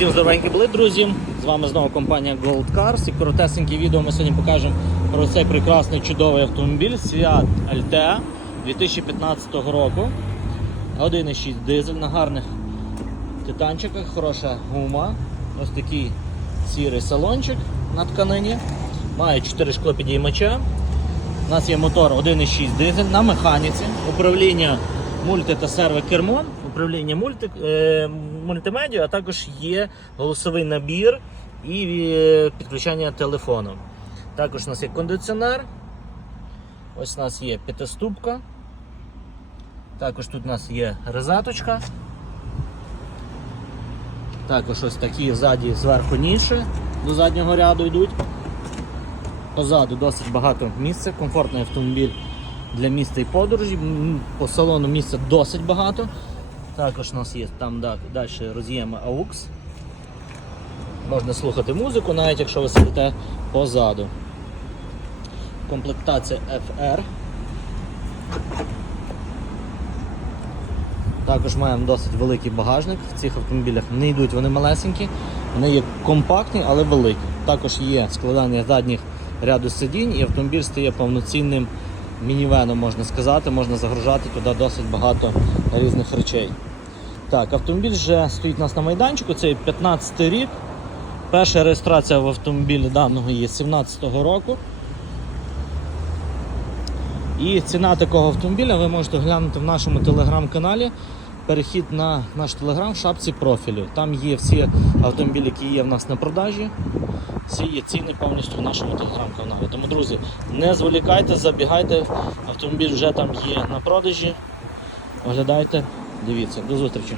Всім здоровенькі були, друзі! З вами знову компанія Gold Cars і коротесеньке відео ми сьогодні покажемо про цей прекрасний чудовий автомобіль Seat Altea 2015 року. 1,6 дизель на гарних титанчиках, хороша гума. Ось такий сірий салончик на тканині. Має 4 шклопідіймача. У нас є мотор 1,6 дизель на механіці, управління мульти та сервокермон, управління мульти, е, мультимедіа, а також є голосовий набір і е, підключення телефону. Також у нас є кондиціонер. Ось у нас є п'ятиступка. Також тут у нас є розеточка. Також ось такі ззаді зверху ніші до заднього ряду йдуть. Позаду досить багато місця, комфортний автомобіль для міста і подорожі. По салону місця досить багато. Також у нас є там да- далі роз'єми AUX. Можна слухати музику, навіть якщо ви сидите позаду. Комплектація FR. Також маємо досить великий багажник. В цих автомобілях не йдуть вони малесенькі, вони є компактні, але великі. Також є складання задніх ряду сидінь і автомобіль стає повноцінним мінівеном, можна сказати, можна загружати туди досить багато різних речей. Так, автомобіль вже стоїть у нас на майданчику, це 15 рік. Перша реєстрація в автомобілі даного є 17-го року. І ціна такого автомобіля ви можете глянути в нашому телеграм-каналі. Перехід на наш телеграм в шапці профілю. Там є всі автомобілі, які є в нас на продажі. Всі є ціни повністю в нашому телеграм-каналі. Тому, друзі, не зволікайте, забігайте. Автомобіль вже там є на продажі. Оглядайте, дивіться. До зустрічі.